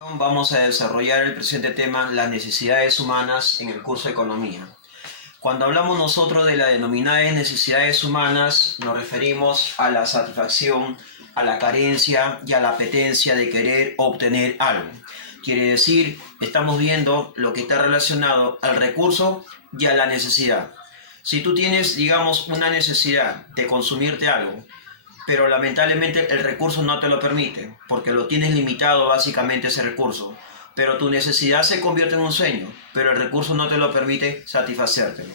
Vamos a desarrollar el presente tema, las necesidades humanas en el curso de Economía. Cuando hablamos nosotros de las denominadas necesidades humanas, nos referimos a la satisfacción, a la carencia y a la apetencia de querer obtener algo. Quiere decir, estamos viendo lo que está relacionado al recurso y a la necesidad. Si tú tienes, digamos, una necesidad de consumirte algo, pero lamentablemente el recurso no te lo permite, porque lo tienes limitado básicamente ese recurso. Pero tu necesidad se convierte en un sueño, pero el recurso no te lo permite satisfacértelo.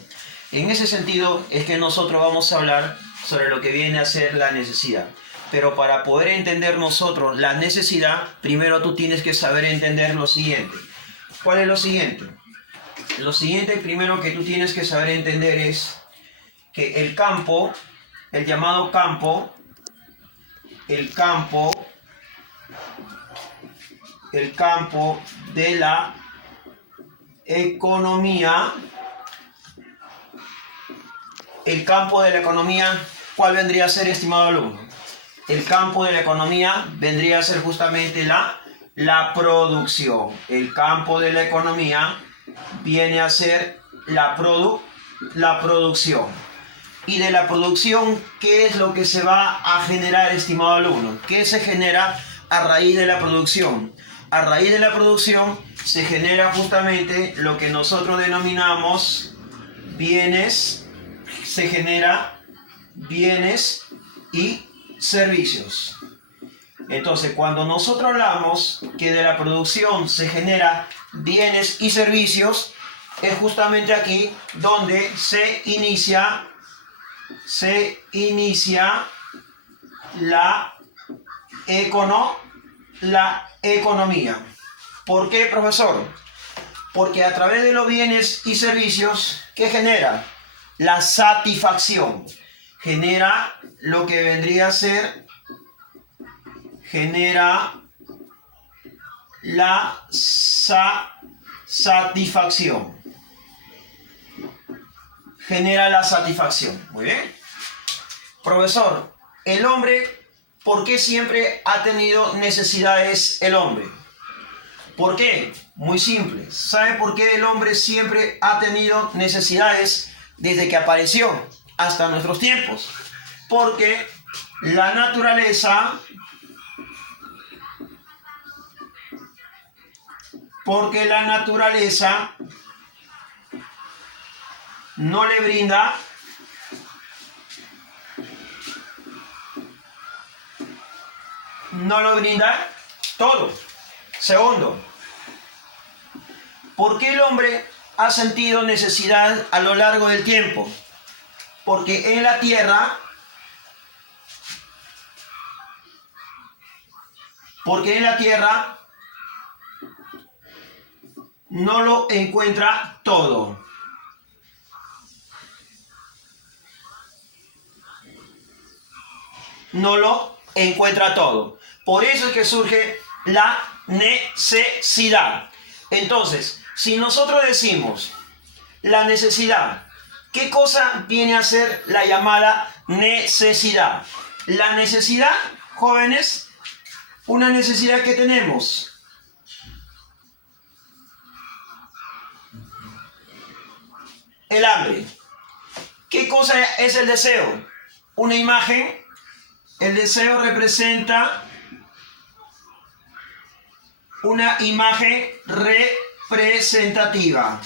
En ese sentido es que nosotros vamos a hablar sobre lo que viene a ser la necesidad. Pero para poder entender nosotros la necesidad, primero tú tienes que saber entender lo siguiente. ¿Cuál es lo siguiente? Lo siguiente primero que tú tienes que saber entender es que el campo, el llamado campo, el campo de la economía, ¿cuál vendría a ser, estimado alumno? El campo de la economía vendría a ser justamente la producción. El campo de la economía viene a ser la producción. Y de la producción, ¿qué es lo que se va a generar, estimado alumno? ¿Qué se genera a raíz de la producción? A raíz de la producción se genera justamente lo que nosotros denominamos bienes, se genera bienes y servicios. Entonces, cuando nosotros hablamos que de la producción se genera bienes y servicios, es justamente aquí donde se inicia la economía. ¿Por qué, profesor? Porque a través de los bienes y servicios, ¿qué genera? La satisfacción. Genera lo que vendría a ser, genera la satisfacción. Genera la satisfacción. Muy bien. Profesor, el hombre, ¿por qué siempre ha tenido necesidades el hombre? ¿Por qué? Muy simple. ¿Sabe por qué el hombre siempre ha tenido necesidades desde que apareció hasta nuestros tiempos? Porque la naturaleza no le brinda todo. Segundo, ¿por qué el hombre ha sentido necesidad a lo largo del tiempo? Porque en la tierra no lo encuentra todo. No lo encuentra todo. Por eso es que surge la necesidad. Entonces, si nosotros decimos la necesidad, ¿qué cosa viene a ser la llamada necesidad? La necesidad, jóvenes, una necesidad que tenemos. El hambre. ¿Qué cosa es el deseo? Una imagen. El deseo representa una imagen representativa.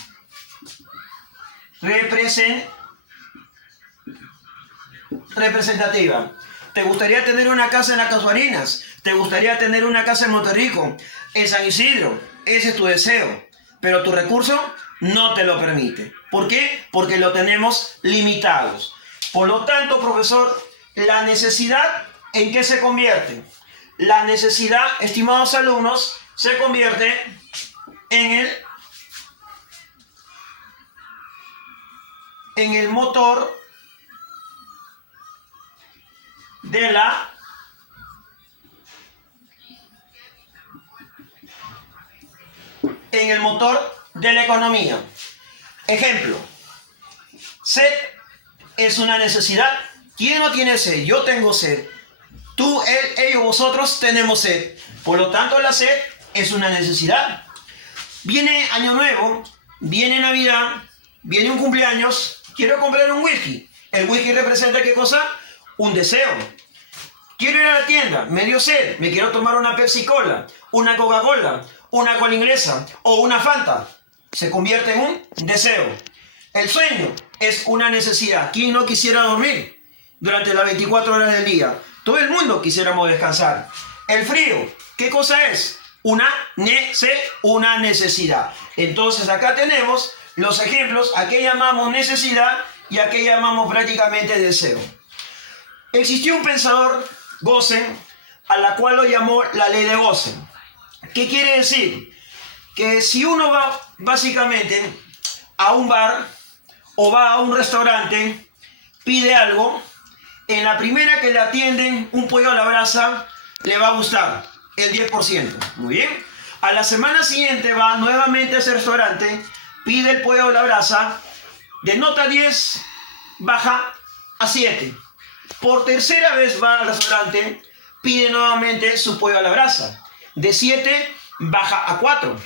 Representativa. ¿Te gustaría tener una casa en Las Casuarinas? ¿Te gustaría tener una casa en Monterrico? En San Isidro. Ese es tu deseo. Pero tu recurso no te lo permite. ¿Por qué? Porque lo tenemos limitados. Por lo tanto, profesor, la necesidad, ¿en qué se convierte? La necesidad, estimados alumnos, se convierte en el motor de la economía. Ejemplo, sed es una necesidad. ¿Quién no tiene sed? Yo tengo sed. Tú, él, ellos, vosotros tenemos sed. Por lo tanto, la sed es una necesidad. Viene Año Nuevo, viene Navidad, viene un cumpleaños, quiero comprar un whisky. El whisky representa ¿qué cosa? Un deseo. Quiero ir a la tienda, me dio sed, me quiero tomar una Pepsi Cola, una Coca-Cola, una cola inglesa o una Fanta. Se convierte en un deseo. El sueño es una necesidad. ¿Quién no quisiera dormir durante las 24 horas del día? Todo el mundo quisiéramos descansar. El frío, ¿qué cosa es? Una necesidad. Entonces acá tenemos los ejemplos a qué llamamos necesidad y a qué llamamos prácticamente deseo. Existió un pensador, Gosen, a la cual lo llamó la ley de Gosen. ¿Qué quiere decir? Que si uno va básicamente a un bar o va a un restaurante, pide algo, en la primera que le atienden un pollo a la brasa, le va a gustar el 10%. Muy bien. A la semana siguiente va nuevamente a ese restaurante, pide el pollo a la brasa, de nota 10 baja a 7. Por tercera vez va al restaurante, pide nuevamente su pollo a la brasa. De 7 baja a 4.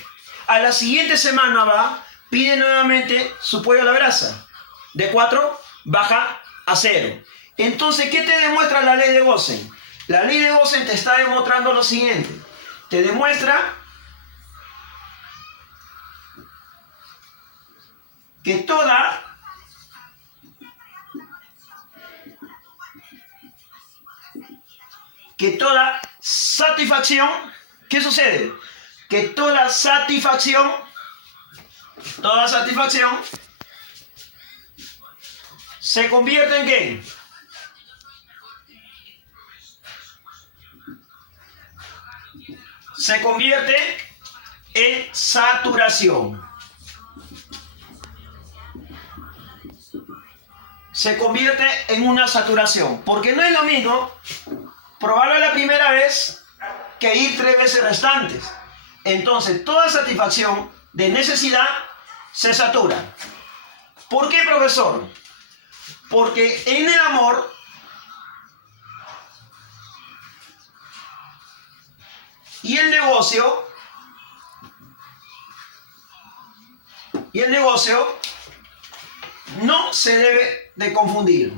A la siguiente semana va, pide nuevamente su pollo a la brasa. De 4 baja a 0. Entonces, ¿qué te demuestra la ley de Gosen? La ley de Gosen te está demostrando lo siguiente. Te demuestra que toda satisfacción, ¿qué sucede? Que toda satisfacción se convierte en ¿qué? Se convierte en saturación. Se convierte en una saturación. Porque no es lo mismo probarlo la primera vez que ir 3 veces restantes. Entonces, toda satisfacción de necesidad se satura. ¿Por qué, profesor? Porque en el amor y el negocio no se debe de confundir.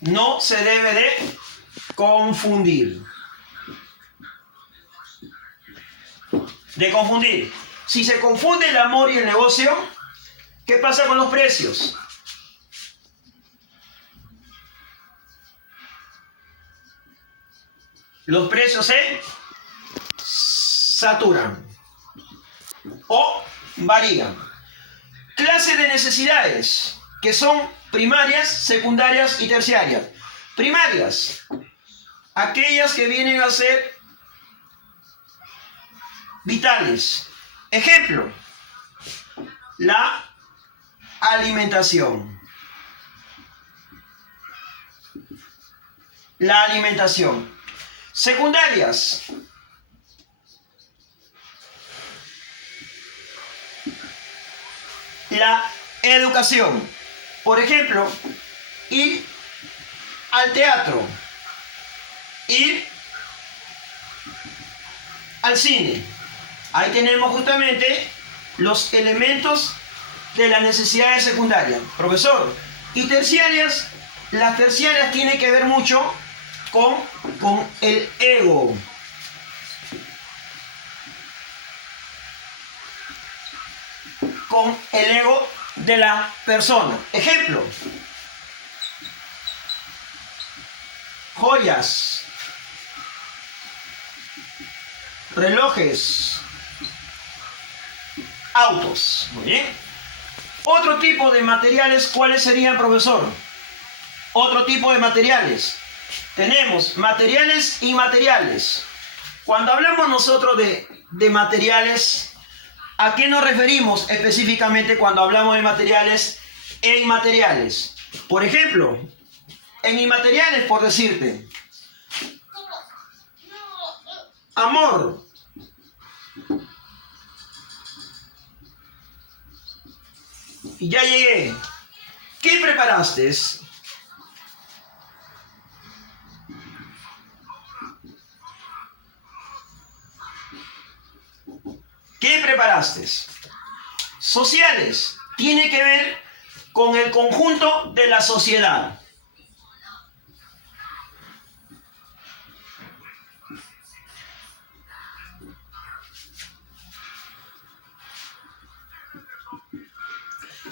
No se debe de confundir. Si se confunde el amor y el negocio, ¿qué pasa con los precios? Los precios se saturan o varían. Clases de necesidades que son primarias, secundarias y terciarias. Primarias, aquellas que vienen a ser vitales. Ejemplo, la alimentación. La alimentación. Secundarias. La educación. Por ejemplo, ir al teatro, ir al cine. Ahí tenemos justamente los elementos de las necesidades secundarias. Profesor, y terciarias, las terciarias tienen que ver mucho con el ego. Con el ego de la persona. Ejemplo, joyas, relojes, autos. Muy bien. Otro tipo de materiales, ¿cuáles serían, profesor? Otro tipo de materiales. Tenemos materiales e inmateriales. Cuando hablamos nosotros de materiales, ¿a qué nos referimos específicamente cuando hablamos de materiales e inmateriales? Por ejemplo, en inmateriales, por decirte, amor, y ya llegué. ¿Qué preparaste? preparaste. Sociales tiene que ver con el conjunto de la sociedad.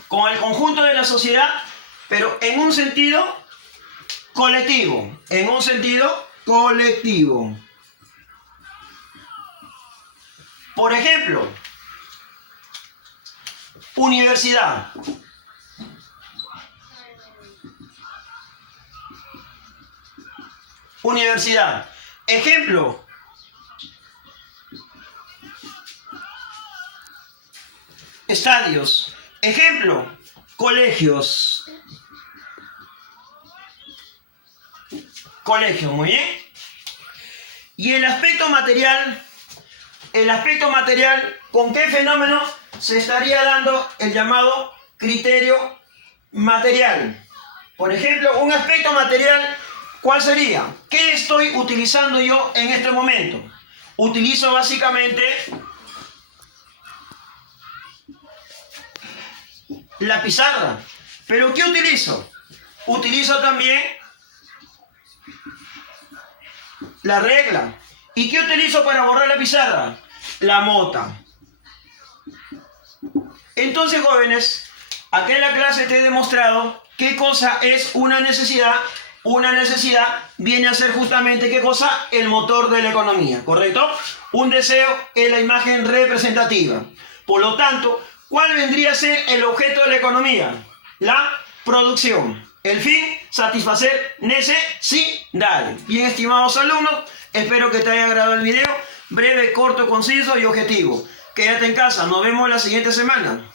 Con el conjunto de la sociedad, pero en un sentido colectivo. En un sentido colectivo. Por ejemplo, universidad. Universidad. Ejemplo. Estadios. Ejemplo. Colegios. Colegios, muy bien. Y el aspecto material, ¿con qué fenómeno se estaría dando el llamado criterio material? Por ejemplo, un aspecto material, ¿cuál sería? ¿Qué estoy utilizando yo en este momento? Utilizo básicamente la pizarra. ¿Pero qué utilizo? Utilizo también la regla. ¿Y qué utilizo para borrar la pizarra? La mota. Entonces, jóvenes, acá en la clase te he demostrado qué cosa es una necesidad. Una necesidad viene a ser justamente, ¿qué cosa? El motor de la economía, ¿correcto? Un deseo es la imagen representativa. Por lo tanto, ¿cuál vendría a ser el objeto de la economía? La producción. El fin, satisfacer necesidades. Bien, estimados alumnos, espero que te haya agradado el video. Breve, corto, conciso y objetivo. Quédate en casa, nos vemos la siguiente semana.